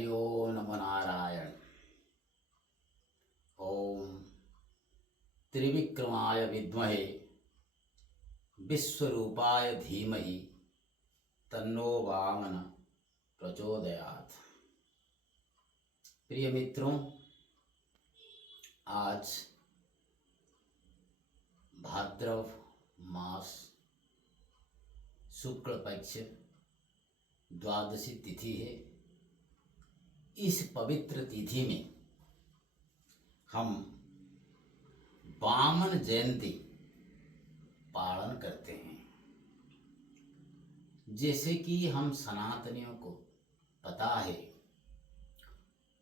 हरि ओम नमो नारायण। ओम त्रिविक्रमाय विद्महे विश्वरूपाय धीमहि तन्नो वामन प्रचोदयात्। प्रिय मित्रों, आज भाद्रव मास शुक्ल पक्ष द्वादशी तिथि है। इस पवित्र तिथि में हम वामन जयंती पालन करते हैं। जैसे कि हम सनातनियों को पता है,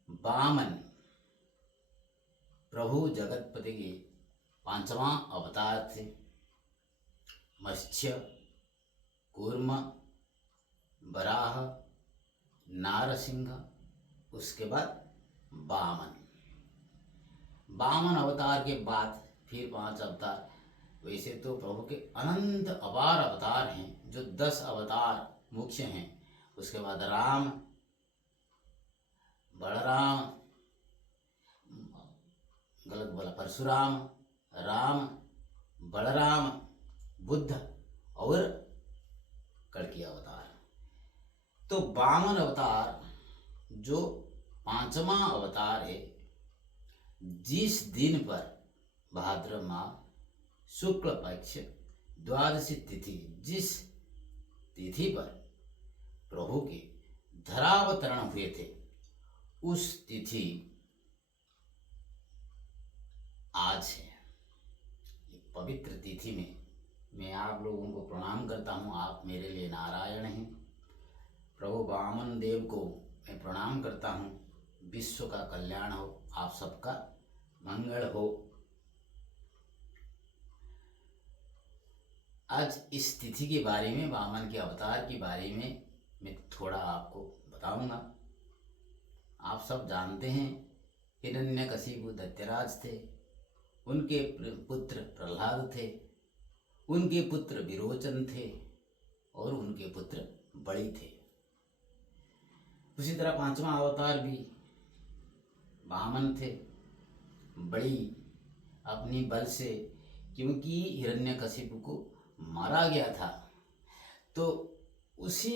वामन प्रभु जगतपति के पांचवा अवतार थे। मत्स्य, कूर्म, वराह, नारसिंह, उसके बाद वामन। वामन अवतार के बाद फिर 5 अवतार। वैसे तो प्रभु के अनंत अपार अवतार हैं, जो 10 अवतार मुख्य हैं। उसके बाद राम, बलराम, गलत बोला, परशुराम, राम, बलराम, बुद्ध और कल्कि अवतार। तो वामन अवतार जो 5वां अवतार है, जिस दिन पर भाद्र माह शुक्ल पक्ष द्वादशी तिथि, जिस तिथि पर प्रभु के धरावतरण हुए थे, उस तिथि आज है। ये पवित्र तिथि में मैं आप लोगों को प्रणाम करता हूँ। आप मेरे लिए नारायण हैं। प्रभु वामन देव को मैं प्रणाम करता हूँ। विश्व का कल्याण हो, आप सबका मंगल हो। आज इस तिथि के बारे में, वामन के अवतार के बारे में मैं थोड़ा आपको बताऊंगा। आप सब जानते हैं, हिरण्यकशिपु दैत्यराज थे, उनके पुत्र प्रहलाद थे, उनके पुत्र विरोचन थे और उनके पुत्र बलि थे। उसी तरह 5वां अवतार भी वामन थे। बलि अपनी बल से, क्योंकि हिरण्यकशिपु को मारा गया था, तो उसी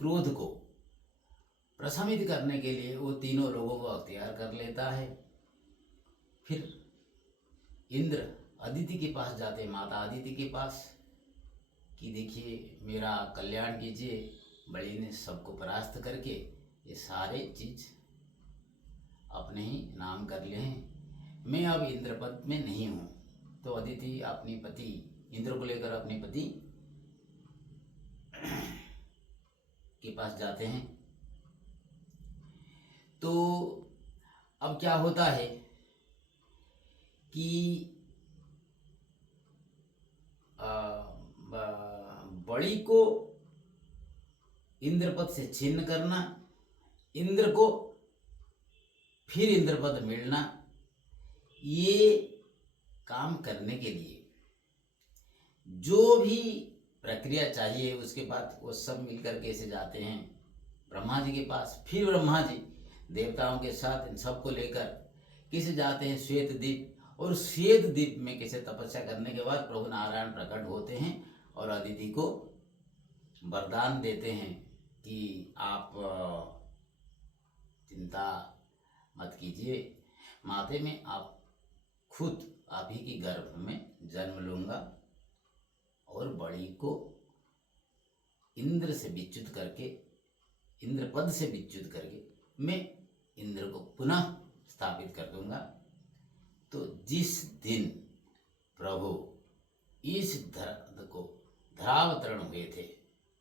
क्रोध को प्रशमित करने के लिए वो तीनों लोगों को अख्तियार कर लेता है। फिर इंद्र अदिति के पास जाते, माता अदिति के पास, कि देखिए मेरा कल्याण कीजिए। बलि ने सबको परास्त करके ये सारे चीज अपने ही नाम कर लिए हैं। मैं अब इंद्र पद में नहीं हूँ। तो अदिति अपनी पति इंद्र को लेकर अपने पति के पास जाते हैं। तो अब क्या होता है कि बलि को इंद्रपद से छिन्न करना, इंद्र को फिर इंद्रपद मिलना, ये काम करने के लिए जो भी प्रक्रिया चाहिए, उसके बाद वो सब मिलकर कैसे जाते हैं ब्रह्मा जी के पास। फिर ब्रह्मा जी देवताओं के साथ इन सबको लेकर कैसे जाते हैं श्वेत द्वीप, और श्वेत द्वीप में कैसे तपस्या करने के बाद प्रभु नारायण प्रकट होते हैं और अदिति को वरदान देते हैं कि आप चिंता मत कीजिए, माते में आप खुद आप ही की गर्भ में जन्म लूंगा और बलि को इंद्र से विच्युत करके, इंद्र पद से विच्युत करके मैं इंद्र को पुनः स्थापित कर दूंगा। तो जिस दिन प्रभु इस धरती को धरावतरण हुए थे,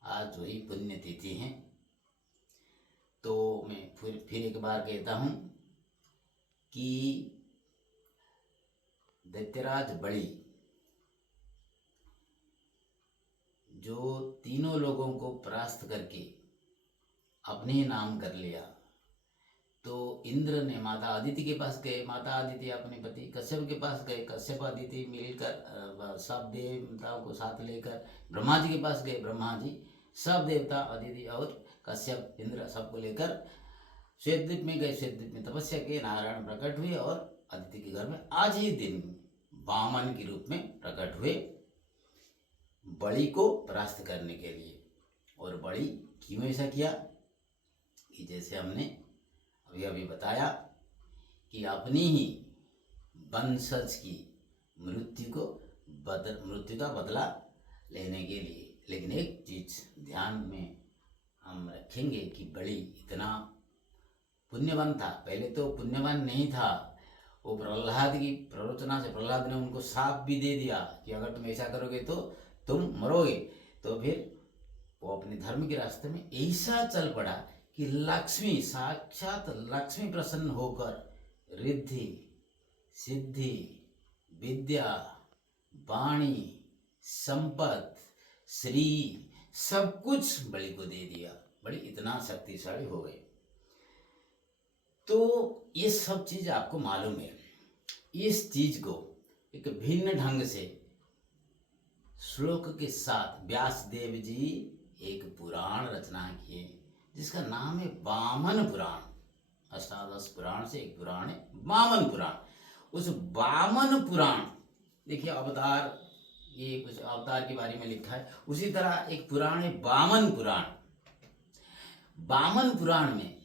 आज वही पुण्य तिथि है। तो मैं फिर एक बार कहता हूँ कि दैत्यराज बलि जो तीनों लोगों को परास्त करके अपने नाम कर लिया, तो इंद्र ने माता अदिति के पास गए। माता अदिति अपने पति कश्यप के पास गए। कश्यप अदिति मिलकर सब देवताओं को साथ लेकर ब्रह्मा जी के पास गए। ब्रह्मा जी सब देवता अदिति और कश्यप, इंद्र सबको लेकर श्वेतद्वीप में गए। श्वेतद्वीप में तपस्या किए, नारायण प्रकट हुए और अदिति के घर में आज ही दिन वामन के रूप में प्रकट हुए बलि को परास्त करने के लिए। और बलि क्यों ऐसा किया कि जैसे हमने अभी अभी बताया कि अपनी ही वंशज की मृत्यु का बदला लेने के लिए। लेकिन एक चीज ध्यान में हम रखेंगे कि बलि इतना पुण्यवान था। पहले तो पुण्यवान नहीं था, वो प्रहलाद की प्ररोचना से प्रहलाद ने उनको साफ भी दे दिया कि अगर तुम ऐसा करोगे तो तुम मरोगे। तो फिर वो अपने धर्म के रास्ते में ऐसा चल पड़ा कि लक्ष्मी, साक्षात लक्ष्मी प्रसन्न होकर रिद्धि, सिद्धि, विद्या, वाणी, संपत्ति, श्री सब कुछ बलि को दे दिया। बलि इतना शक्तिशाली हो गए। तो ये सब चीज आपको मालूम है। इस चीज को एक भिन्न ढंग से श्लोक के साथ व्यास देव जी एक पुराण रचना किए जिसका नाम है वामन पुराण। अष्टादश पुराण से एक पुराण है वामन पुराण। उस वामन पुराण देखिए, अवतार, ये कुछ अवतार के बारे में लिखा है। उसी तरह एक पुराण है वामन पुराण। वामन पुराण में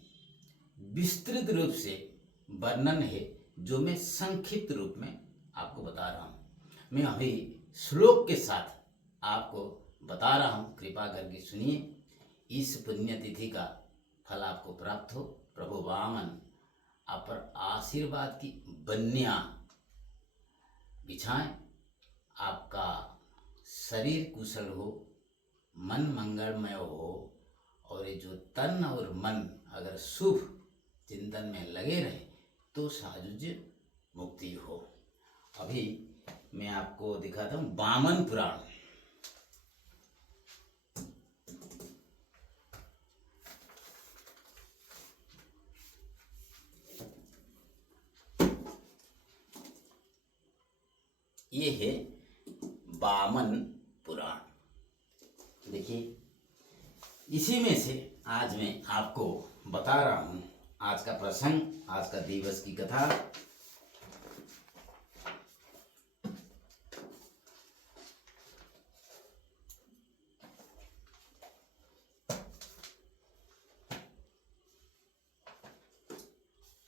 विस्तृत रूप से वर्णन है जो मैं संक्षिप्त रूप में आपको बता रहा हूँ। मैं अभी श्लोक के साथ आपको बता रहा हूँ, कृपा करके सुनिए। इस पुण्यतिथि का फल आपको प्राप्त हो। प्रभु वामन आप पर आशीर्वाद की बन्नियां बिछाएं, आपका शरीर कुशल हो, मन मंगलमय हो, और ये जो तन और मन अगर शुभ चिंतन में लगे रहे तो सायुज्य मुक्ति हो। अभी मैं आपको दिखाता हूँ वामन पुराण। ये है वामन पुराण। देखिए, इसी में से आज मैं आपको बता रहा हूँ आज का प्रसंग, आज का दिवस की कथा।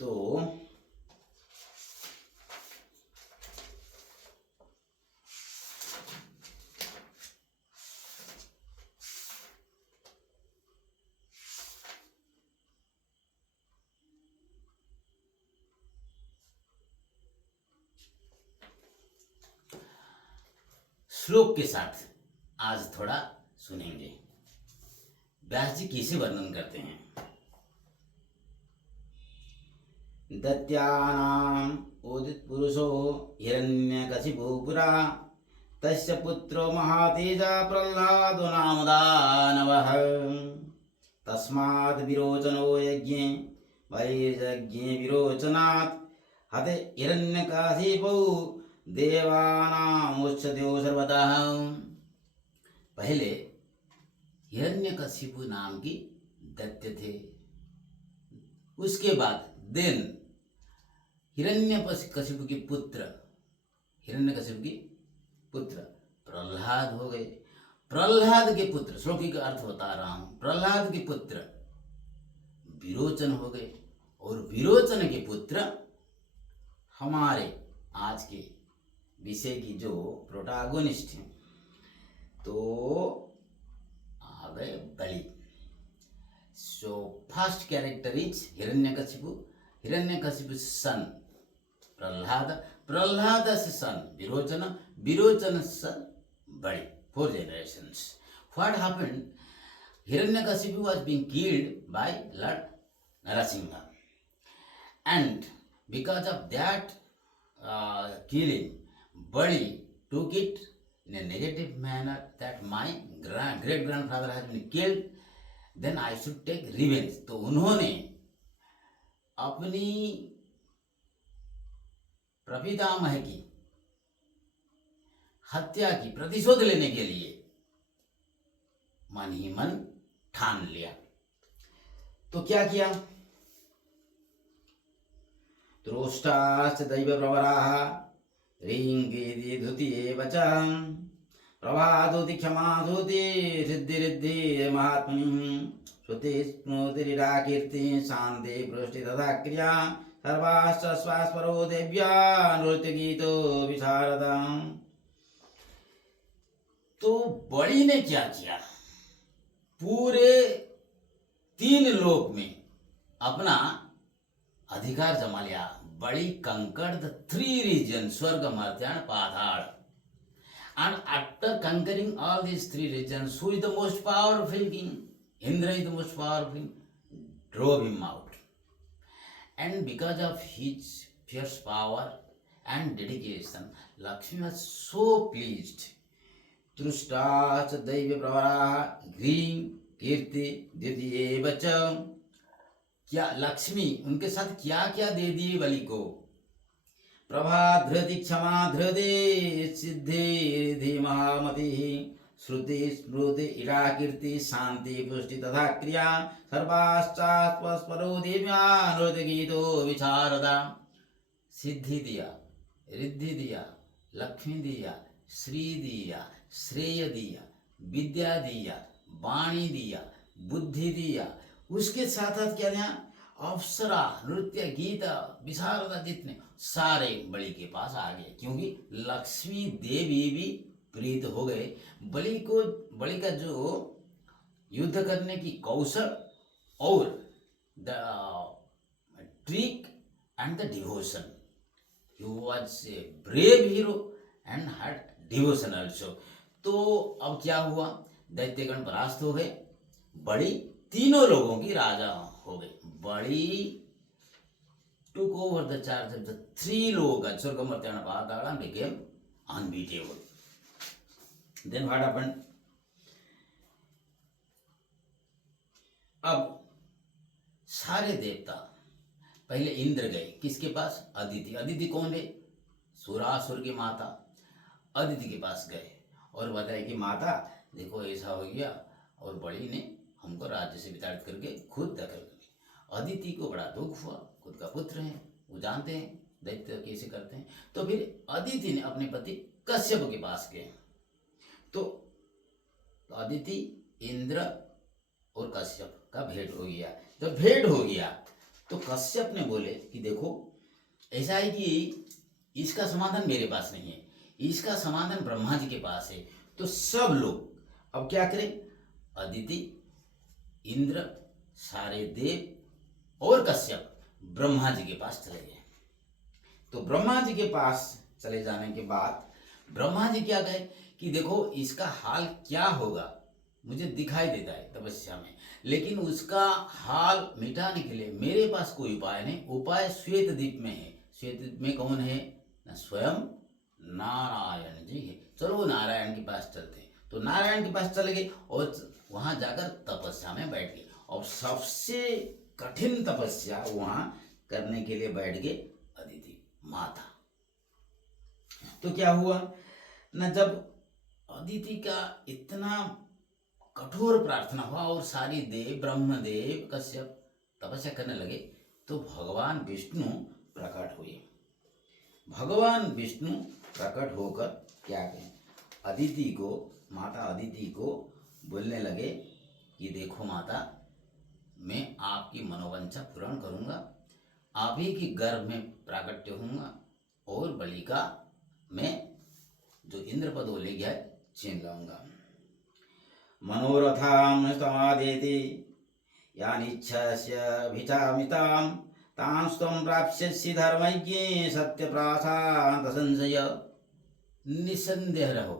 तो श्लोक के साथ आज थोड़ा सुनेंगे व्यास जी कैसे वर्णन करते हैं। दैत्यानां उदित पुरुषो हिरण्यकशिपु पुरा तस्य पुत्रो महातेजा प्रह्लादो नाम दानवः तस्माद् विरोचनो यज्ञे बलिर्यज्ञे विरोचनात् हते हिरण्यकशिपौ देवानामुच्यते सर्वतः। पहले हिरण्यकशिपु नाम की दैत्य थे। उसके बाद देन हिरण्यकशिपु के पुत्र प्रहलाद हो गए। प्रहलाद के पुत्र, श्लोकी का अर्थ बता रहा हूं, प्रहलाद के पुत्र विरोचन हो गए। और विरोचन के पुत्र हमारे आज के विषय की जो प्रोटैगोनिस्ट हैं तो आ गए Bali. So first character is Hiranyakashipu, Hiranyakashipu son Prahlad, Prahlad son Virochan, Virochan son Bali. 4 generations. What happened? Hiranyakashipu was being killed by Lord Narasimha, and because of that killing, Bali took it in a negative manner that my great grandfather has been killed, then I should take revenge. तो उन्होंने अपनी प्रपितामह की हत्या की प्रतिशोध लेने के लिए मन ही मन ठान लिया। तो क्या किया, त्रोष्टाश्च दैव प्रवराः ह्रीं धुति वचम प्रभाधुति क्षमाधुति रिद्धि रिद्धि महात्मनि श्रुति स्मृतिरिराकीर्ति शांति पृष्टि तथा क्रिया सर्वाश्च स्वास्परो देव्या नृत्य गीतो विशारदम्। तो बड़ी ने क्या किया, पूरे 3 लोक में अपना अधिकार जमा लिया। बड़ी conquered the 3 regions, स्वर्ग मर्त्यान पाताल, and after conquering all these 3 regions, who is the most powerful king? Indra is the most powerful, drove him out. And because of his fierce power and dedication, Lakshmi was so pleased. Trustacha Daiva Pravara Green Kirti Didyev Vacham। क्या लक्ष्मी उनके साथ क्या क्या दे दिए बलि को, प्रभा धृति क्षमा धृति सिद्धि रिद्धि महामति श्रुति स्मृति इरा कीर्ति शांति पुष्टि तथा क्रिया सर्वाश्चास्परो देव्या नृत्य गीतो विशारदा। सिद्धि दिया, रिद्धि दिया, लक्ष्मी दिया, श्री दिया, श्रेय दिया, विद्या दिया, वाणी दिया, बुद्धि दिया, उसके साथ साथ क्या दिया, अप्सरा नृत्य गीत विशारदा जितने सारे बलि के पास आ गए, क्योंकि लक्ष्मी देवी भी प्रीत हो गए। बलि का जो युद्ध करने की कौशल और the trick and the devotion, he was a brave hero and had devotion also. तो अब क्या हुआ, दैत्यगण परास्त हो गए, बड़ी तीनों लोगों की राजा हो गई। बड़ी took over the charge of the 3 lokas, स्वर्ग मर्त्यान पाताल, and became unbeatable. Then what happened? अब सारे देवता पहले इंद्र गए, किसके पास, अदिति। अदिति कौन है, सुरासुर की माता। अदिति के पास गए और बताया कि माता देखो ऐसा हो गया, और बड़ी ने हमको राज्य से विताड़ित करके खुद दखल कर लिया। अदिति को बड़ा दुख हुआ, खुद का पुत्र है, वो जानते हैं दैत्य कैसे करते हैं। तो फिर अदिति ने अपने पति कश्यप के पास गए। तो अदिति, इंद्र और कश्यप का भेंट हो गया। जब भेंट हो गया तो कश्यप ने बोले कि देखो ऐसा है कि इसका समाधान मेरे पास नहीं है, इसका समाधान ब्रह्मा जी के पास है। तो सब लोग अब क्या करें, अदिति, इंद्र, सारे देव और कश्यप ब्रह्मा जी के पास चले गए। तो ब्रह्मा जी के पास चले जाने के बाद ब्रह्मा जी क्या कहे कि देखो इसका हाल क्या होगा, मुझे दिखाई देता है तपस्या में, लेकिन उसका हाल मिटाने के लिए मेरे पास कोई उपाय नहीं। उपाय श्वेत द्वीप में है। श्वेत द्वीप में कौन है, स्वयं नारायण जी है। चलो नारायण के पास चलते हैं। तो नारायण के पास चले गए और वहां जाकर तपस्या में बैठ गए, और सबसे कठिन तपस्या वहां करने के लिए बैठ गए अदिति माता। तो क्या हुआ ना, जब अदिति का इतना कठोर प्रार्थना हुआ और सारी देव, ब्रह्मदेव, कश्यप तपस्या करने लगे, तो भगवान विष्णु प्रकट हुए। भगवान विष्णु प्रकट होकर क्या कहें, अदिति को, माता अदिति को बोलने लगे कि देखो माता, मैं आपकी मनोवांछा पूर्ण करूंगा, आप ही की गर्भ में प्राकट्य होऊंगा, और बलि का मैं जो इंद्रपद वो ले गया छीन लाऊंगा। मनोरथाम समादेति यानिच्छस्य भिचामिताम तांस्त्वं प्राप्स्यसि धर्मज्ञे सत्यप्रासाद संशय। निसंदेह रहो,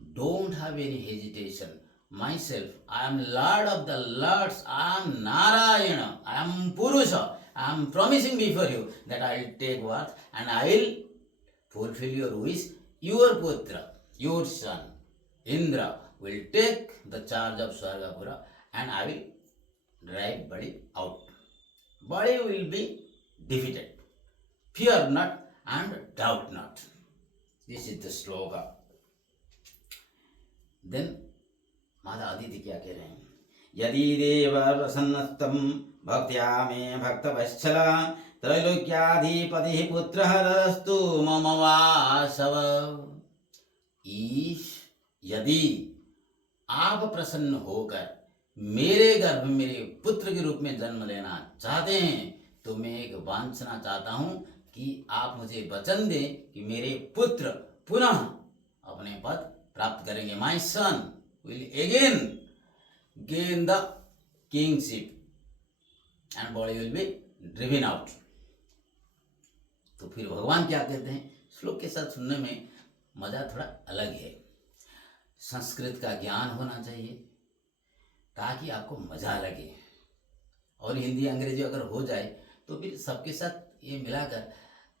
don't have any hesitation. Myself, I am Lord of the Lords, I am Narayana, I am Purusha. I am promising before you that I will take what, and I will fulfill your wish. Your putra, your son, Indra will take the charge of Swargapura, and I will drive Bali out. Bali will be defeated. Fear not and doubt not. This is the sloka. Then माता अदिति क्या कह रहे हैं, यदि देव प्रसन्नस्तं भक्त्या मे भक्तवत्सल त्रैलोक्याधिपतिः पुत्रः तदस्तु मम वासव। ईश, यदि आप प्रसन्न होकर मेरे गर्भ में मेरे पुत्र के रूप में जन्म लेना चाहते हैं तो मैं एक वांछना चाहता हूं कि आप मुझे वचन दें कि मेरे पुत्र पुनः अपने पद प्राप्त करेंगे। My son will again gain the kingship and body will be driven out. तो फिर भगवान क्या कहते हैं, श्लोक के साथ सुनने में मजा थोड़ा अलग है। संस्कृत का ज्ञान होना चाहिए ताकि आपको मजा लगे, और हिंदी अंग्रेजी अगर हो जाए तो फिर सबके साथ ये मिलाकर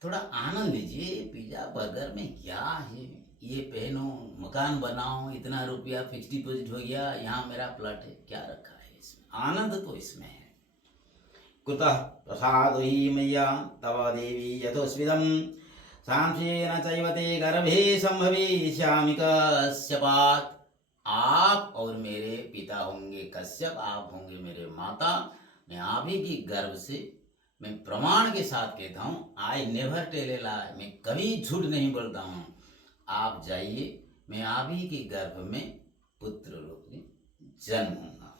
थोड़ा आनंद लीजिए। पिज्जा बर्गर में क्या है, ये पहनो, मकान बनाओ, इतना रुपया फिक्स डिपॉजिट हो गया, यहाँ मेरा प्लॉट है, क्या रखा है इसमें, आनंद तो इसमें है। कुतः प्रसादोहि मय्या तव देवी यथोस्मिदं सांशेन चैव ते गर्भे संभविष्यामि कश्यपात्। आप और मेरे पिता होंगे कश्यप, आप होंगे मेरे माता। मैं आप ही की गर्भ से, मैं प्रमाण के साथ कहता हूँ, आई नेवर टेल ए लाई, मैं कभी झूठ नहीं बोलता हूँ। आप जाइए, मैं आप ही के गर्भ में पुत्र रूप में जन्म होगा।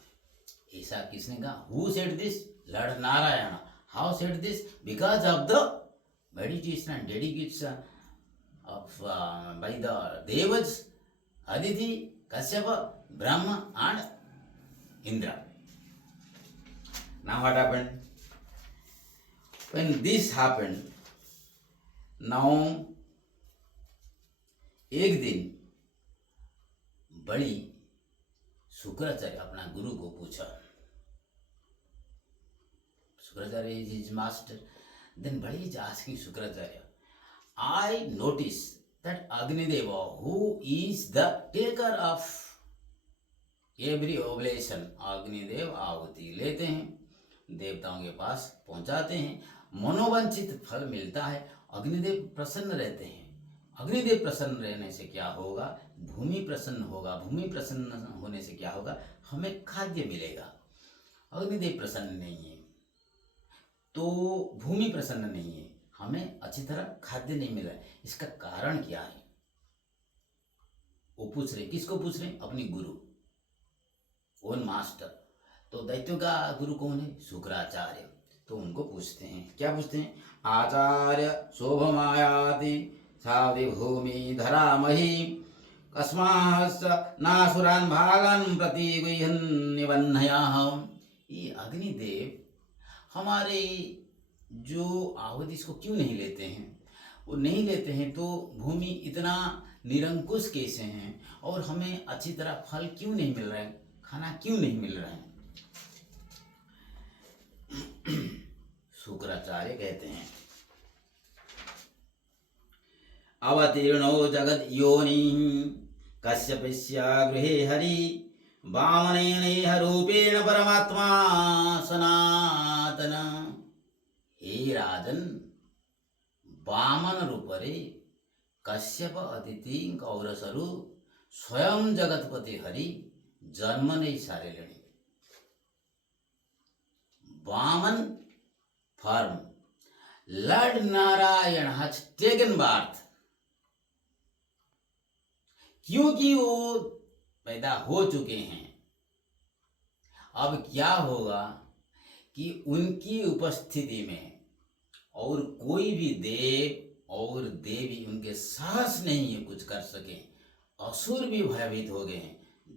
ऐसा किसने कहा? Who said this? Lord Narayan. How said this? Because of the meditation and dedication of by the devas, Aditi, Kashyapa, Brahma and Indra. Now what happened? When this happened, now एक दिन बड़ी शुक्राचार्य अपना गुरु को पूछा, Shukracharya is his master. Then बड़ी is asking Shukracharya, I notice that Agnideva, who is the taker of every oblation, Agnidev आहुति लेते हैं, देवताओं के पास पहुंचाते हैं, मनोवांछित फल मिलता है, अग्निदेव प्रसन्न रहते हैं। अग्निदेव प्रसन्न रहने से क्या होगा? भूमि प्रसन्न होगा। भूमि प्रसन्न होने से क्या होगा? हमें खाद्य मिलेगा। अग्निदेव प्रसन्न नहीं है तो भूमि प्रसन्न नहीं है, हमें अच्छी तरह खाद्य नहीं मिल रहा है। इसका कारण क्या है? वो पूछ रहे, किसको पूछ रहे? अपनी गुरु, ओन मास्टर। तो दैत्यों का गुरु कौन है? शुक्राचार्य। तो उनको पूछते हैं, क्या पूछते हैं? आचार्य शोभमायाति सावधि भूमि धरामहि कस्मास नासुरान भागन प्रतिगुह्यन् निबन्धयाः। ये अग्निदेव हमारे जो आहुति इसको क्यों नहीं लेते हैं? वो नहीं लेते हैं तो भूमि इतना निरंकुश कैसे हैं, और हमें अच्छी तरह फल क्यों नहीं मिल रहा है, खाना क्यों नहीं मिल रहा है? शुक्राचार्य कहते हैं, अवतीर्णो जगद योनि कश्यपस्य गृहे हरि वामनेन रूपेण परमात्मा सनातन। हे राजन, वामन रूपरे कश्यप अतिथि कौरसरु स्वयं जगतपति हरि जन्म नहीं सारे लेने। Vaman form, lord Narayan has taken birth, क्योंकि वो पैदा हो चुके हैं। अब क्या होगा कि उनकी उपस्थिति में और कोई भी देव और देवी उनके साहस नहीं है कुछ कर सके। असुर भी भयभीत हो गए,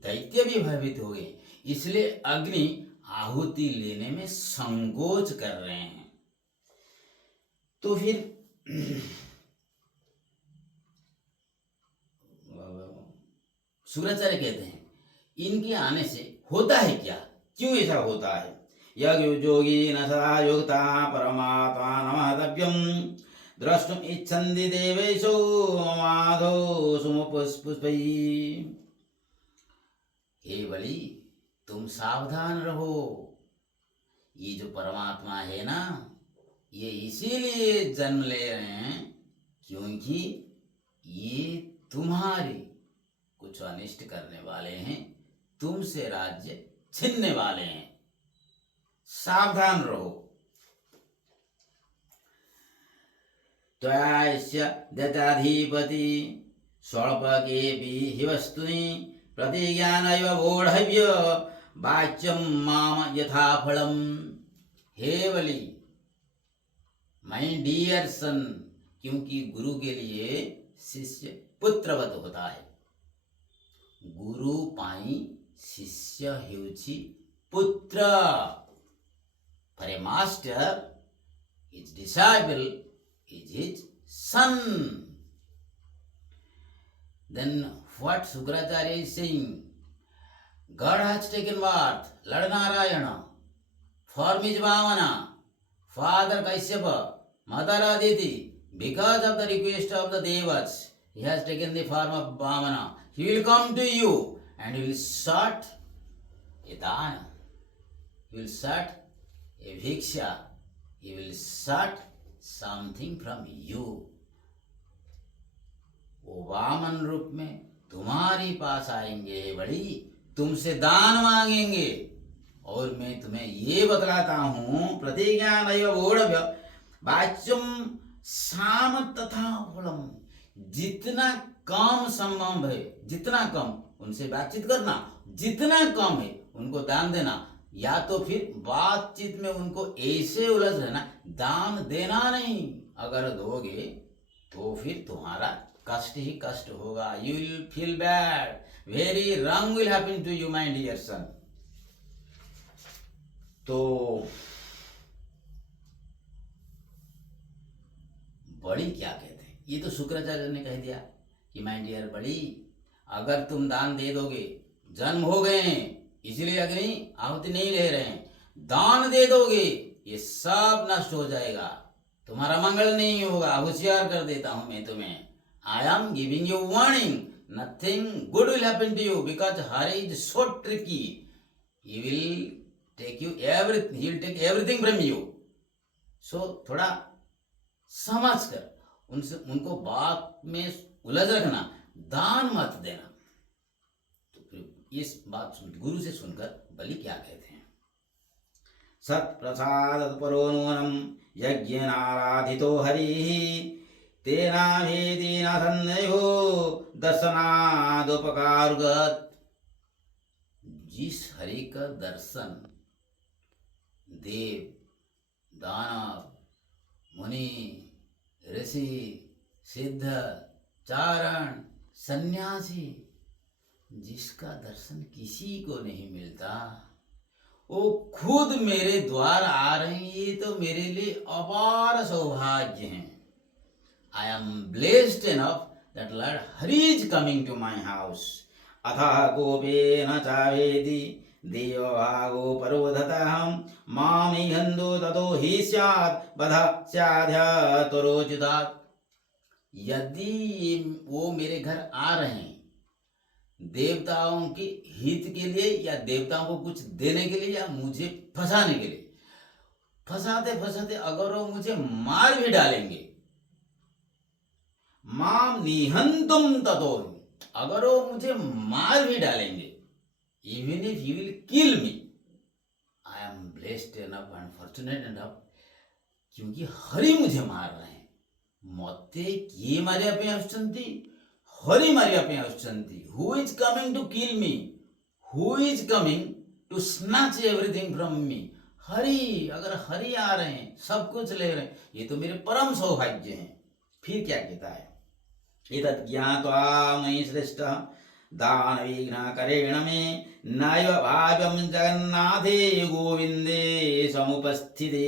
दैत्य भी भयभीत हो गए, इसलिए अग्नि आहुति लेने में संकोच कर रहे हैं। तो फिर शुक्राचार्य कहते हैं, इनके आने से होता है क्या, क्यों ऐसा होता है? योगी न सदा योगता परमात्मा नमस्तव्यम द्रष्टुम इच्छन्ति देवेशो माधो सुमुपुष्पुष्पै। हे बलि, तुम सावधान रहो, ये जो परमात्मा है ना, ये इसीलिए जन्म ले रहे हैं क्योंकि ये तुम्हारी कुछ अनिष्ट करने वाले हैं, तुमसे राज्य छीनने वाले हैं, सावधान रहो। त्वयास्य दत्ताधिपति स्वल्पकेऽपि हि वस्तुनि प्रतिज्ञानैव वोढव्य वाच्यं माम यथा फलम्। हे बलि, माय डियर सन, क्योंकि गुरु के लिए शिष्य पुत्रवत होता है। गुरु पाई शिष्य हेउछि पुत्र। For a master his disciple is his son. Then what Shukracharya is saying? God has taken birth, Lord Narayana, form is Vamana, father Kashyapa, mother Aditi. Because of the request of the Devas, he has taken the form of Vamana. He will come to you and he will start a dana. He will start a bhiksha. He will start something from you. वो वामन रूप में तुम्हारी पास आएंगे बड़ी, तुमसे दान मांगेंगे। और मैं तुम्हें ये बतलाता हूं, प्रतिज्ञान वाच्यम साम तथा फलम। जितना कम संभव है, जितना कम उनसे बातचीत करना, जितना कम है उनको दान देना, या तो फिर बातचीत में उनको ऐसे उलझ रहना, दान देना नहीं। अगर दोगे तो फिर तुम्हारा कष्ट ही कष्ट होगा। You will feel bad, very wrong will happen to you my dear son. तो बड़ी क्या कहते हैं, ये तो शुक्राचार्य ने कह दिया कि माय डियर बड़ी, अगर तुम दान दे दोगे, जन्म हो गए हैं इसलिए अग्नि आहुति नहीं ले रहे हैं, दान दे दोगे ये सब नष्ट हो जाएगा, तुम्हारा मंगल नहीं होगा। होशियार कर देता हूं मैं तुम्हें। I am giving you warning, nothing good will happen to you because Hari is so tricky. He will take everything from you. So थोड़ा समझ कर उनसे, उनको बात में उलझ रखना, दान मत देना। इस बात गुरु से सुनकर बलि क्या कहते हैं? सत्प्रसाद परो नूनम यज्ञ नाराधितो हरि तेनाभेदी न संदेहो दर्शनादुपकारुगत। जिस हरि का दर्शन देव, दानव, मुनि, ऋषि, सिद्ध, चारण, सन्यासी, जिसका दर्शन किसी को नहीं मिलता, वो खुद मेरे द्वार आ रहे हैं, ये तो मेरे लिए अपार सौभाग्य है। I am blessed enough that lord Hari is coming to my house. अतः कोपेन चावेति देवभागो परोधतः मामिहन्तो ततो हि स्यात् बधा स्याद्यतरोचितात्। यदि वो मेरे घर आ रहे हैं देवताओं के हित के लिए, या देवताओं को कुछ देने के लिए, या मुझे फंसाने के लिए, फंसाते फंसाते अगर वो मुझे मार भी डालेंगे, माम निहंतुम ततो, अगर वो मुझे मार भी डालेंगे, even if he will kill me, I am blessed enough and fortunate enough, क्योंकि हरि मुझे मार रहे हैं। मते किए मारिया पे आसुचंती, हरि मारिया पे आसुचंती। Who is coming to kill me, who is coming to snatch everything from me? Hari. अगर हरि आ रहे हैं, सब कुछ ले रहे हैं, ये तो मेरे परम सौभाग्य हैं। फिर क्या कहता है? एतत् ज्ञात्वा मयि श्रेष्ठ दान विघ्न करेण मे नैव भाव्यं जगन्नाथे गोविंदे समुपस्थिते।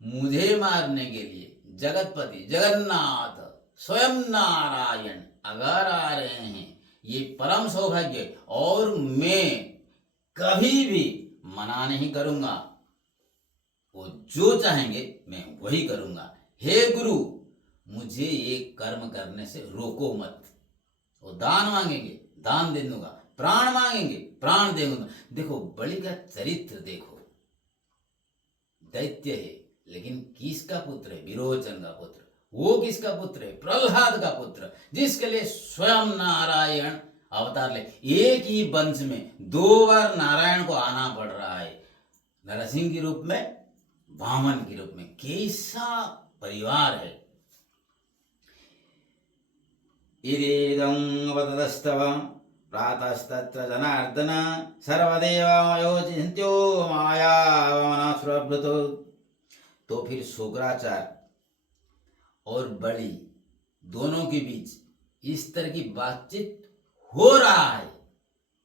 मुझे मारने के लिए जगतपति जगन्नाथ स्वयं नारायण अगर आ रहे हैं, ये परम सौभाग्य, और मैं कभी भी मना नहीं करूंगा। वो जो चाहेंगे मैं वही करूंगा। हे गुरु, मुझे ये कर्म करने से रोको मत। वो दान मांगेंगे, दान दे दूंगा, प्राण मांगेंगे, प्राण दे दूंगा। देखो बलि का चरित्र देखो, दैत्य है लेकिन किसका पुत्र है? विरोचन का पुत्र। वो किसका पुत्र है? प्रहलाद का पुत्र, जिसके लिए स्वयं नारायण अवतार ले, एक ही वंश में 2 बार नारायण को आना पड़ रहा है, नरसिंह के रूप में, वामन के रूप में। कैसा परिवार है। इरेदं वदस्तव प्रातस्तत्र जनार्दन सर्वदेवमयो चिन्त्यो मायावमनस्वभृतो। तो फिर शुक्राचार्य और बलि दोनों के बीच इस तरह की बातचीत हो रहा है,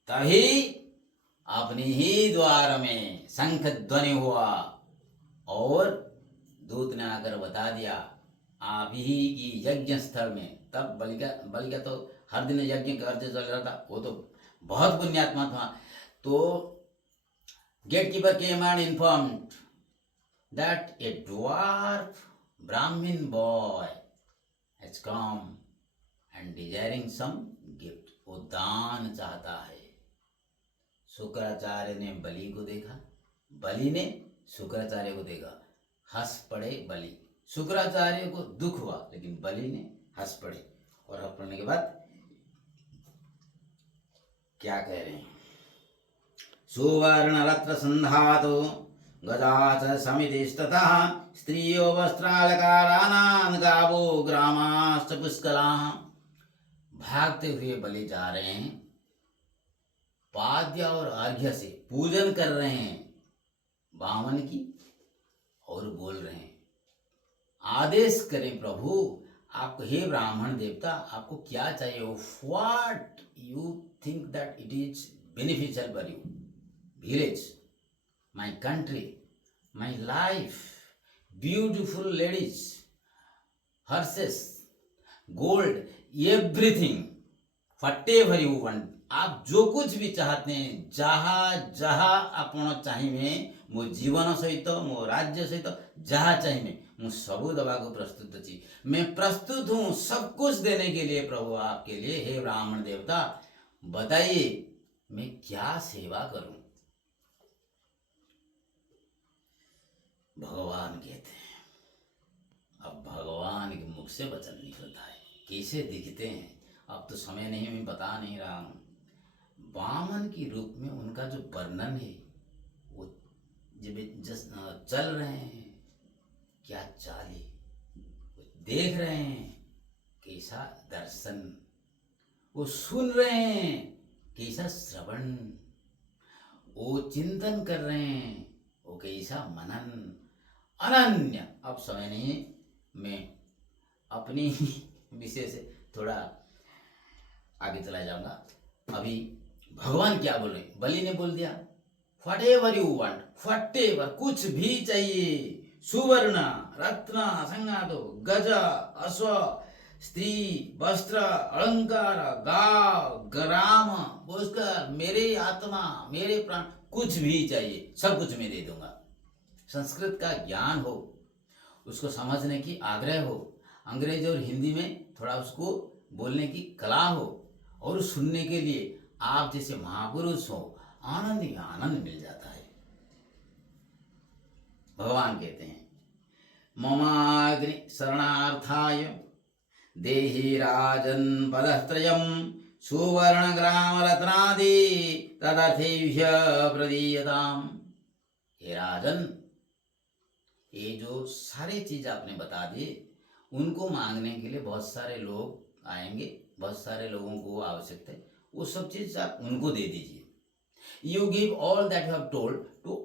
तभी अपने ही द्वार में शंख ध्वनि हुआ और दूत ने आकर बता दिया आप ही की यज्ञ स्थल में। तब बलि का तो हर दिन यज्ञ करते चल रहा था, वो तो बहुत पुण्यात्मा था। तो gate keeper came and informed that a dwarf Brahmin boy has come and desiring some gift. वो दान चाहता है। शुक्राचार्य ने बलि को देखा, बलि ने शुक्राचार्य को देखा, हंस पड़े बलि। शुक्राचार्य को दुख हुआ, लेकिन बलि ने हंस पड़े। और हंस पड़ने के बाद क्या कह रहे हैं, सुवर्ण रत्न संधातो गजाच समितिस्ततः स्त्रियो वस्त्रालकाराणां गावो ग्रामाश्च पुष्कलाः। भागते हुए बलि जा रहे हैं, पाद्य और अर्घ्य से पूजन कर रहे हैं वामन की, और बोल रहे हैं आदेश करें प्रभु आपको, हे ब्राह्मण देवता आपको क्या चाहिए, what you think that it is beneficial for you, village, my country, my life, beautiful ladies, Hershey's, gold, everything, whatever you want. आप जो कुछ भी चाहते हैं, जहाँ जहाँ आपण चाहिए, मो जीवन सहित, मो राज्य सहित जहाँ चाहिए, मैं सबू दवा को प्रस्तुत अच्छी, मैं प्रस्तुत हूँ सब कुछ देने के लिए प्रभु आपके लिए। हे ब्राह्मण देवता बताइए मैं क्या सेवा करूं। भगवान कहते हैं, अब भगवान के मुख से वचन निकलता है, कैसे दिखते हैं अब तो समय नहीं, मैं बता नहीं रहा हूं। वामन की रूप में उनका जो वर्णन है, वो जब चल रहे हैं क्या चाली, देख रहे हैं कैसा दर्शन, वो सुन रहे हैं कैसा श्रवण, वो चिंतन कर रहे हैं वो कैसा मनन, अनन्य। अब समय नहीं, मैं अपनी विषय से थोड़ा आगे चला जाऊंगा। अभी भगवान क्या बोल रहे, बलि ने बोल दिया व्हाटएवर यू वांट, व्हाटएवर कुछ भी चाहिए, सुवर्ण रत्न संगातो गज अश्व स्त्री वस्त्र अलंकार गांव ग्राम पुष्कर, मेरे आत्मा मेरे प्राण, कुछ भी चाहिए सब कुछ मैं दे दूंगा। संस्कृत का ज्ञान हो, उसको समझने की आग्रह हो, अंग्रेजी और हिंदी में थोड़ा उसको बोलने की कला हो, और सुनने के लिए आप जैसे महापुरुष हो, आनंद ही आनंद मिल जाता है। भगवान कहते हैं ममाग्नि शरणार्थाय देहि राजन पदत्रयम सुवर्ण ग्राम रत्नादि तदर्थेभ्य प्रदीयताम। हे राजन, ये जो सारी चीज आपने बता दी, उनको मांगने के लिए बहुत सारे लोग आएंगे, बहुत सारे लोगों को आवश्यकता है, वो सब चीज आप उनको दे दीजिए। You give all that you have told to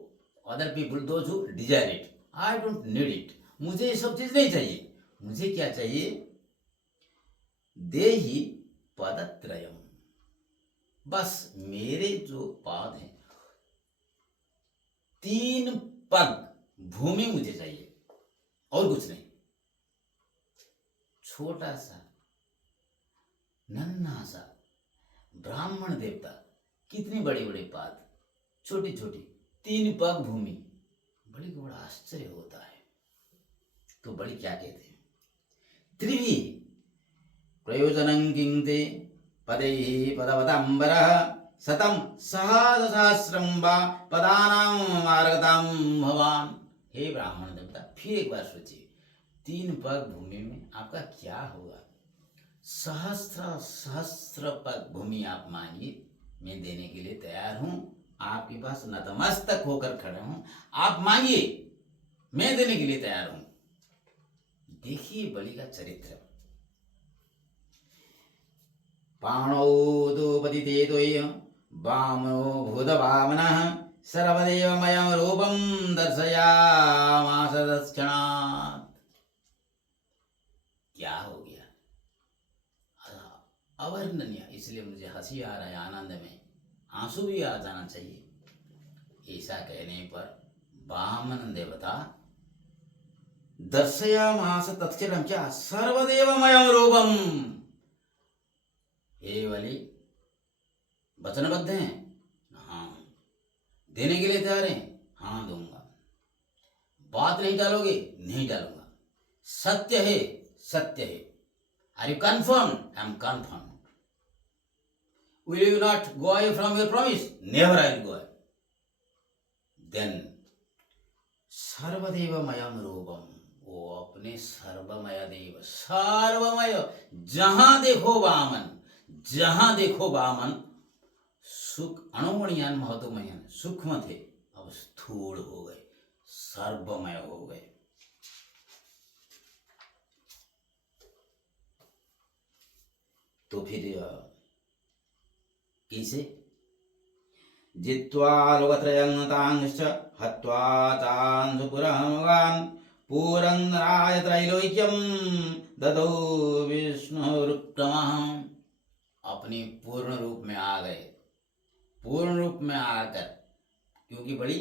other people those who desire it, I don't need it. मुझे ये सब चीज नहीं चाहिए, मुझे क्या चाहिए, देहि पदत्रयम, बस मेरे जो पाद हैं, 3 पग भूमि मुझे चाहिए, और कुछ नहीं। छोटा सा नन्हा सा ब्राह्मण देवता, कितनी बड़ी बड़ी पाद, छोटी छोटी 3 पग भूमि, बड़ी को बड़ा आश्चर्य होता है। तो बड़ी क्या कहते हैं, त्रिवी प्रयोजनं किंते पदैहि पदवतांबरः शतं सहस्रं वा पदानां मार्गतां भवान। हे ब्राह्मण देवता, फिर एक बार सोचिए, 3 पग भूमि में आपका क्या होगा, सहस्त्र सहस्त्र पग भूमि आप मांगिए, मैं देने के लिए तैयार हूं। आपके पास नतमस्तक होकर खड़ा हूं, आप मांगिए, मैं देने के लिए तैयार हूं। देखिए बलि का चरित्र। पाणौ दुपतिते त्वयि वामो भूतभावनः सर्वदेवमयं रूपं दर्शयामास तत्क्षणात्। क्या हो गया? अवर्णनीय। इसलिए मुझे हंसी आ रहा है, आनंद में आंसू भी आ जाना चाहिए। ऐसा कहने पर वामन देवता दर्शयामास तत्क्षणं क्या सर्वदेवमयं रूपम। हे बलि, वचनबद्ध हैं? हाँ। देने के लिए तैयार हैं? हाँ दूंगा। बात नहीं टालोगे? नहीं टालूंगा। सत्य है? सत्य है। Are you confirm? I am confirm. Will you not go away from your promise? Never I will go away. Then सर्वदेवमयम रूपम, वो अपने सर्वमय देव, सर्वमय, जहां देखो वामन, जहां देखो वामन, सुख अणुमणियान महत्वमयन, सूक्ष्म थे, अब स्थूल हो गए, सर्वमय हो गए। तो फिर कैसे? जित्वा लोकत्रयं तांश्च हत्वा तान् सुपुरहनुगान् पुरन्दराय त्रैलोक्यं ददौ विष्णुरुत्तमः। अपने पूर्ण रूप में आ गए। पूर्ण रूप में आकर, क्योंकि बड़ी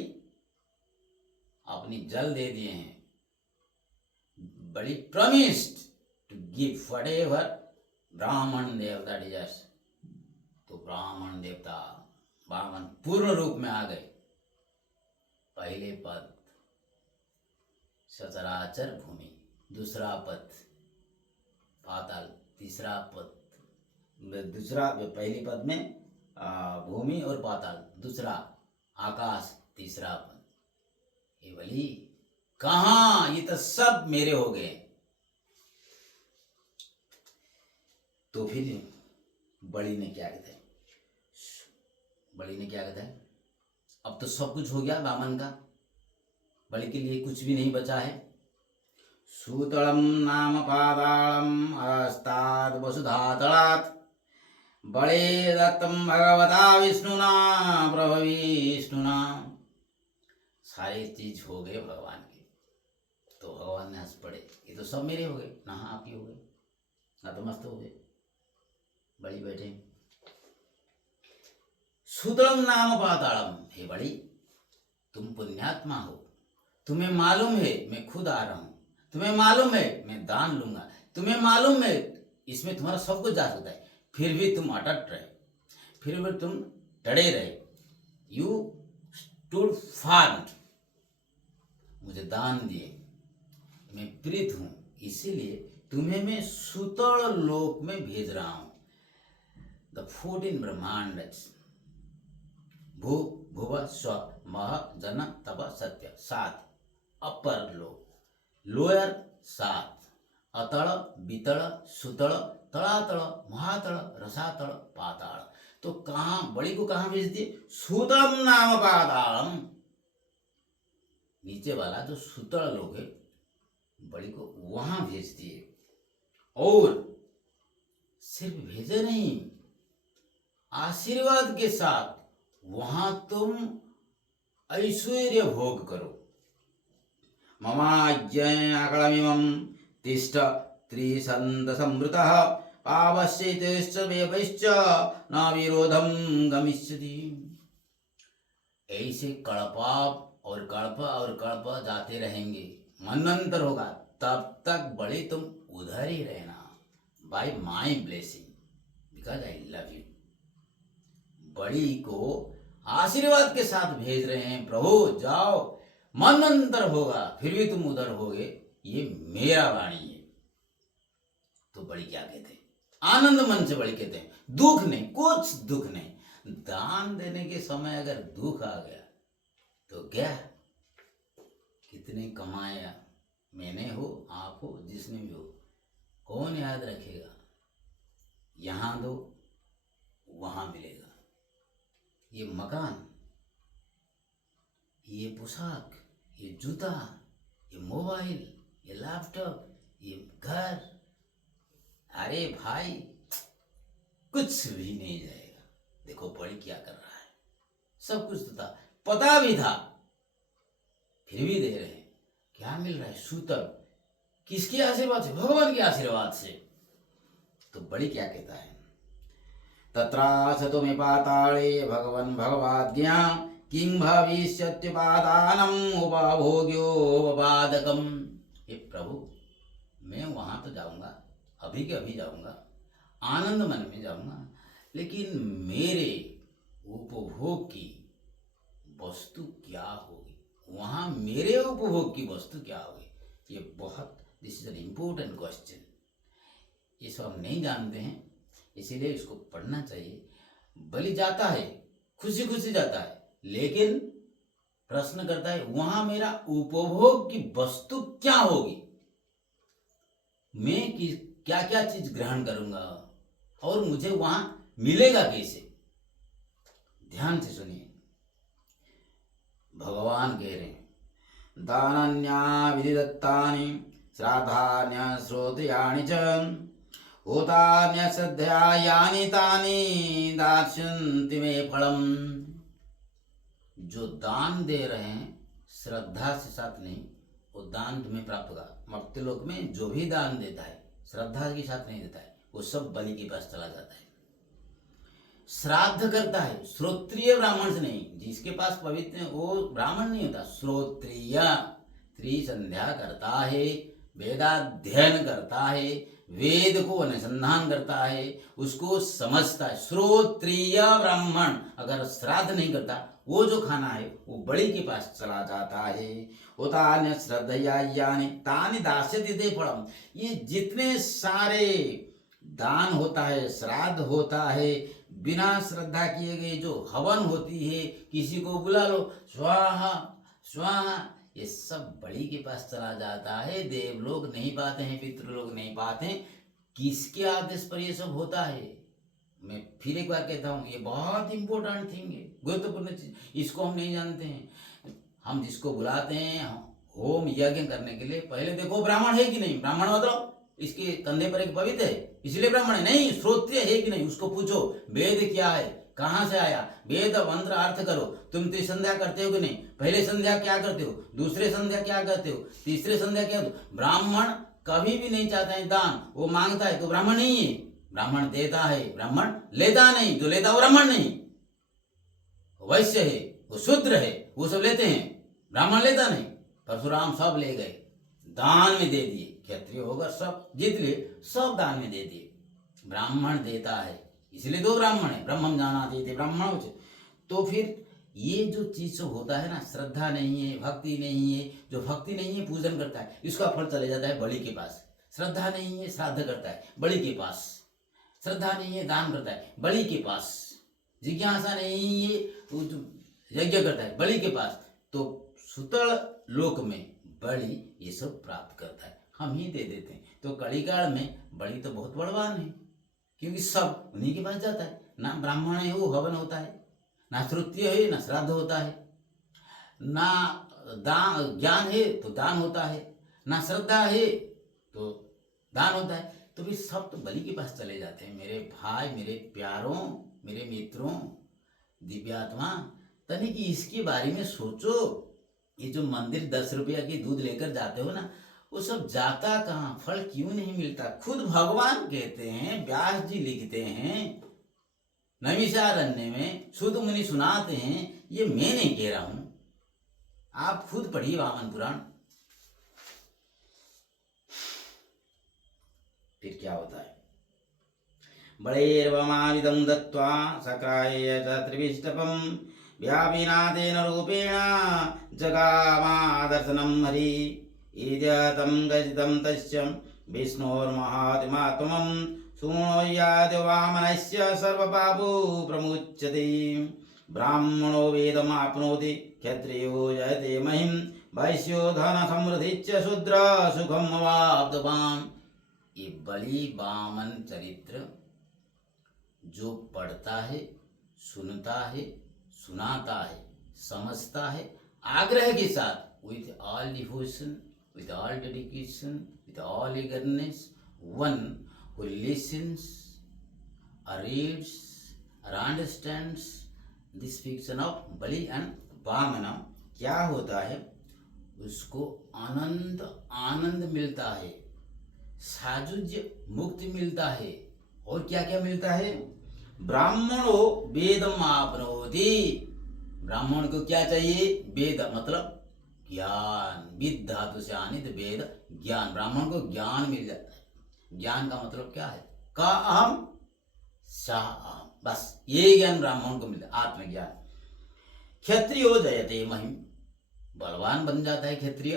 अपनी जल दे दिए हैं, बड़ी प्रॉमिस्ड टू गिव व्हाटएवर ब्राह्मण देवता डिजायर्स। तो ब्राह्मण देवता वामन पूर्ण रूप में आ गए। पहले पद सचराचर भूमि, दूसरा पद पाताल, तीसरा पद, दूसरा पहली पद में भूमि और पाताल, दूसरा आकाश, तीसरा पद। ये बलि कहाँ? ये तो सब मेरे हो गए। तो फिर बलि ने क्या कहते हैं? बलि ने क्या कहता है? अब तो सब कुछ हो गया वामन का, बलि के लिए कुछ भी नहीं बचा है। सूतलम नाम पादालम अस्ताद वसुधातलात् बड़े दत्तम भगवता विष्णुना प्रभु विष्णुना। सारी चीज हो गए भगवान के। तो भगवान ने हंस पड़े, ये तो सब मेरे हो गए, ना आपके हो गए, ना तो मस्त हो गए। बड़ी बैठे। सूतलम नाम पातालम, हे बड़ी, तुम पुण्यात्मा हो, तुम्हें मालूम है मैं खुद आ रहा हूं, तुम्हें मालूम है मैं दान लूंगा, तुम्हें मालूम है इसमें तुम्हारा सब कुछ जा सकता है, फिर भी तुम अटट रहे, फिर भी तुम डरे रहे। यू स्टूड फार्म, मुझे दान दिए, मैं प्रीत हूं, इसीलिए तुम्हें मैं सुतल लोक में भेज रहा हूं। द 14 ब्रह्मांड, भू भुव स्व मह जन तप सत्य, 7 अपर लोक, लोअर 7, अतल बितल सुतल तलातल महातल रसातल पाताल। तो कहाँ बड़ी को कहाँ भेज दिए? सुतम नाम पातालम, नीचे वाला जो सुतल लोक है, बड़ी को वहां भेज दिए। और सिर्फ भेजे नहीं, आशीर्वाद के साथ वहां तुम ऐश्वर्य भोग करो। ममाज्ञयाकलमिमं तिष्ठ त्रिसन्त संवृतः पावश्चैतेश्च वेवैश्च न विरोधम गमिष्यति। ऐसे कल्पाप और कल्प जाते रहेंगे, मनंतर होगा, तब तक बड़े तुम उधर ही रहना। Bye my blessing, because I love you. बड़ी को आशीर्वाद के साथ भेज रहे हैं, प्रभु जाओ, मनंतर होगा, फिर भी तुम उधर होगे, ये मेरा वाणी है। तो बड़ी क्या कहते हैं? आनंद मन से बड़ी कहते हैं, दुख नहीं, कुछ दुख नहीं। दान देने के समय अगर दुख आ गया तो क्या, कितने कमाया, मैंने हो, आप हो, जिसने भी हो, कौन याद रखेगा? यहाँ दो वहाँ मिलेगा। ये मकान, ये पोशाक, ये जूता, ये मोबाइल, ये लैपटॉप, ये घर, अरे भाई कुछ भी नहीं जाएगा। देखो बड़ी क्या कर रहा है, सब कुछ तो था, पता भी था, फिर भी दे रहे हैं। क्या मिल रहा है? सूतल। किसके आशीर्वाद से? भगवान के आशीर्वाद से। तो बड़ी क्या कहता है, तत्रासतो मे पाताले भगवन् भगवाज्ञा किं भविष्यत्युपादानम् उपभोग्योपपादकम्। हे प्रभु, मैं वहां तो जाऊंगा, अभी के अभी जाऊंगा, आनंद मन में जाऊंगा, लेकिन मेरे उपभोग की वस्तु क्या होगी? वहां मेरे उपभोग की वस्तु क्या होगी? ये बहुत, this is an important question. ये सब हम नहीं जानते हैं, इसीलिए इसको पढ़ना चाहिए। बलि जाता है, खुशी खुशी जाता है, लेकिन प्रश्न करता है वहां मेरा उपभोग की वस्तु क्या होगी? मैं क्या क्या चीज ग्रहण करूंगा और मुझे वहां मिलेगा कैसे? ध्यान से सुनिए, भगवान कह रहे हैं दानान्या विधिदत्तानि श्राद्धान्य श्रोत्रयाणि च होतान्य श्रद्धया यानि तानि दास्यन्ति मे फलम्। जो दान दे रहे हैं श्रद्धा से साथ नहीं, वो दान तुम्हें प्राप्त होगा। मर्त्यलोक में जो भी दान देता है श्रद्धा के साथ नहीं देता है, वो सब बलि के पास चला जाता है। श्राद्ध करता है श्रोत्रिय ब्राह्मण से नहीं, जिसके पास पवित्र वो ब्राह्मण नहीं होता, श्रोत्रिय। त्रिसंध्या करता है, वेदाध्ययन करता है, वेद को अनुसंधान करता है, उसको समझता है। श्रोत्रिय ब्राह्मण अगर श्राद्ध नहीं करता, वो जो खाना है वो बलि के पास चला जाता है। उतान्य श्रद्धया यानि तानि दास्यति ते फलम्। ये जितने सारे दान होता है, श्राद्ध होता है, बिना श्रद्धा किए गए जो हवन होती है, किसी को बुला लो स्वाहा स्वाहा, ये सब बलि के पास चला जाता है। देवलोग नहीं पाते हैं, पितृलोग नहीं पाते हैं। किसके आदेश पर ये सब होता है? मैं फिर एक बार कहता हूँ, ये बहुत इंपॉर्टेंट थिंग है, गुरुत्वपूर्ण चीज। इसको हम नहीं जानते हैं। हम जिसको बुलाते हैं होम यज्ञ करने के लिए, पहले देखो ब्राह्मण है कि नहीं। ब्राह्मण मतलब इसके कंधे पर एक पवित्र है इसलिए ब्राह्मण है, नहीं, श्रोत्रिय है कि नहीं उसको पूछो। वेद क्या है, कहाँ से आया, वेद मंत्र अर्थ करो। तुम संध्या करते हो कि नहीं? पहले संध्या क्या करते हो, दूसरे संध्या क्या करते हो, तीसरे संध्या क्या हो? ब्राह्मण कभी भी नहीं चाहता है दान, वो मांगता है तो ब्राह्मण नहीं है। ब्राह्मण देता है, ब्राह्मण लेता नहीं। जो लेता वो ब्राह्मण नहीं, वैश्य है, वो शूद्र है, वो सब लेते हैं, ब्राह्मण लेता नहीं। परशुराम सब ले गए, दान में दे दिए। क्षत्रिय होकर सब जीत लिए, सब दान में दे दिए। ब्राह्मण देता है, इसलिए दो ब्राह्मण है, ब्रह्मम जानाति थे ब्राह्मण। तो फिर ये जो चीज सब होता है ना, श्रद्धा नहीं है, भक्ति नहीं है, जो भक्ति नहीं है पूजन करता है, इसका फल चले जाता है बलि के पास। श्रद्धा नहीं है, श्राद्ध करता है बलि के पास। श्रद्धा नहीं है, दान करता है बलि के पास। जिज्ञासा नहीं है, तो यज्ञ करता है बलि के पास। तो सुतल लोक में बलि ये सब प्राप्त करता है, हम ही दे देते हैं। तो कलिकाल में बलि तो बहुत बलवान है, क्योंकि सब उन्हीं के पास जाता है। ना ब्राह्मण है वो हवन होता है, ना श्रुत्य है ना श्राद्ध होता है, ना दान ज्ञान है तो दान होता है, ना श्रद्धा है तो दान होता है। तो फिर सब तो बलि के पास चले जाते हैं। मेरे भाई, मेरे प्यारों, मेरे मित्रों, दिव्यात्मा, तनिक इसके बारे में सोचो। ये जो मंदिर 10 रुपया की दूध लेकर जाते हो ना, वो सब जाता कहाँ, फल क्यों नहीं मिलता? खुद भगवान कहते हैं, व्यास जी लिखते हैं नैमिषारण्य में, सुत मुनि सुनाते हैं। ये मैं नहीं कह रहा हूं, आप खुद पढ़िए वामन पुराण। फिर क्या होता है, बलैर्वमानिदं दत्त्वा सकाय च त्रिविष्टपं व्यापिनाथेन रूपेण जगामादर्शनं हरि ईद्यतं गजितं तस्य विष्णोर्महात्मात्मं शृणोयाद् वामनस्य सर्वपापो प्रमुच्यते। ब्राह्मणो वेदमाप्नोति क्षत्रियो जयते महिं वैश्यो धन समृद्धिश्च शूद्र सुखम अवाप्तवान्। ये बलि वामन चरित्र जो पढ़ता है, सुनता है, सुनाता है, समझता है, आग्रह के साथ, with all devotion, with all dedication, with all eagerness, one who listens or reads or understands this fiction of Bali and वामना, क्या होता है, उसको आनंद आनंद मिलता है, साजुज्य मुक्ति मिलता है, और क्या क्या मिलता है, ब्राह्मणो वेदम आपनोति, ब्राह्मण को क्या चाहिए, वेद मतलब ज्ञान, विद धातु से आनित वेद ज्ञान, ब्राह्मण को ज्ञान मिल जाता है। ज्ञान का मतलब क्या है, का अहम सा अहम, बस ये ज्ञान ब्राह्मण को मिलता है, आत्मज्ञान। क्षत्रियो जयते महिम, बलवान बन जाता है क्षत्रिय,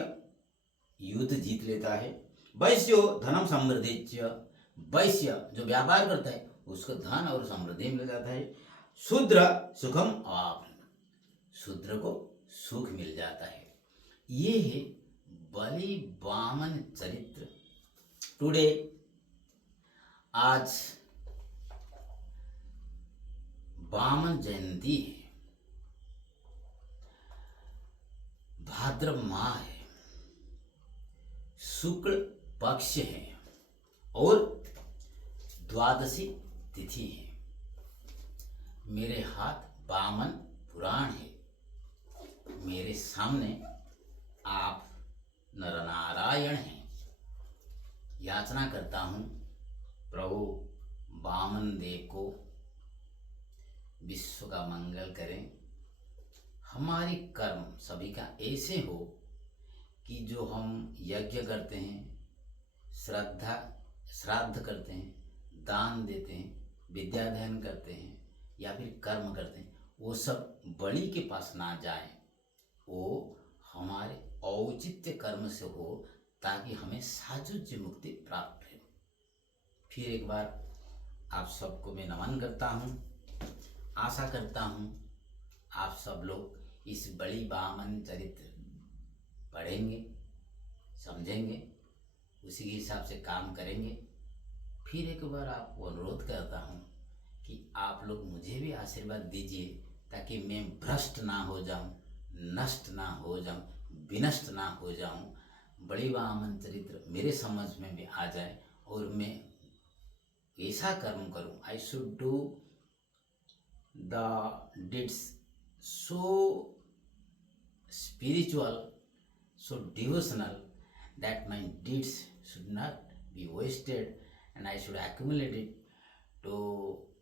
युद्ध जीत लेता है। वैश्यो धनम समृद्धिच्य, वैश्य जो व्यापार करता है उसको धन और समृद्धि मिल जाता है। शूद्र सुखम आप्न, शूद्र को सुख मिल जाता है। ये है बलि वामन चरित्र। टुडे, आज वामन जयंती है, भाद्र माह है, शुक्ल पक्ष है और द्वादशी तिथि है। मेरे हाथ वामन पुराण है, मेरे सामने आप नरनारायण हैं। याचना करता हूँ प्रभु वामन देव को विश्व का मंगल करें, हमारे कर्म सभी का ऐसे हो कि जो हम यज्ञ करते हैं, श्राद्ध करते हैं, दान देते हैं, विद्याध्ययन करते हैं या फिर कर्म करते हैं, वो सब बलि के पास ना जाए, वो हमारे औचित्य कर्म से हो, ताकि हमें साजुज्य मुक्ति प्राप्त हो। फिर एक बार आप सबको मैं नमन करता हूँ। आशा करता हूँ आप सब लोग इस बलि वामन चरित्र पढ़ेंगे, समझेंगे, उसी के हिसाब से काम करेंगे। फिर एक बार आपको अनुरोध करता हूँ कि आप लोग मुझे भी आशीर्वाद दीजिए, ताकि मैं भ्रष्ट ना हो जाऊँ, नष्ट ना हो जाऊँ, विनष्ट ना हो जाऊँ। बलि वामन चरित्र मेरे समझ में भी आ जाए और मैं ऐसा कर्म करूँ, I should do the डिड्स so spiritual, so devotional, that my deeds should not be wasted and I should accumulate it to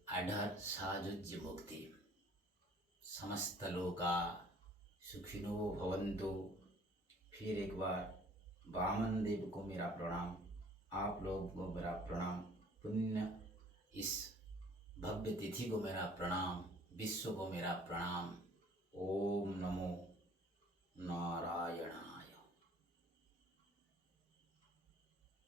adhere साजुज्य मुक्ति। समस्त लोका सुखिनो भवन्तु। फिर एक बार वामन देव को मेरा प्रणाम, आप लोग को मेरा प्रणाम, पुण्य इस भव्य तिथि को मेरा प्रणाम, विश्व को मेरा प्रणाम। ओम नमो नारायण।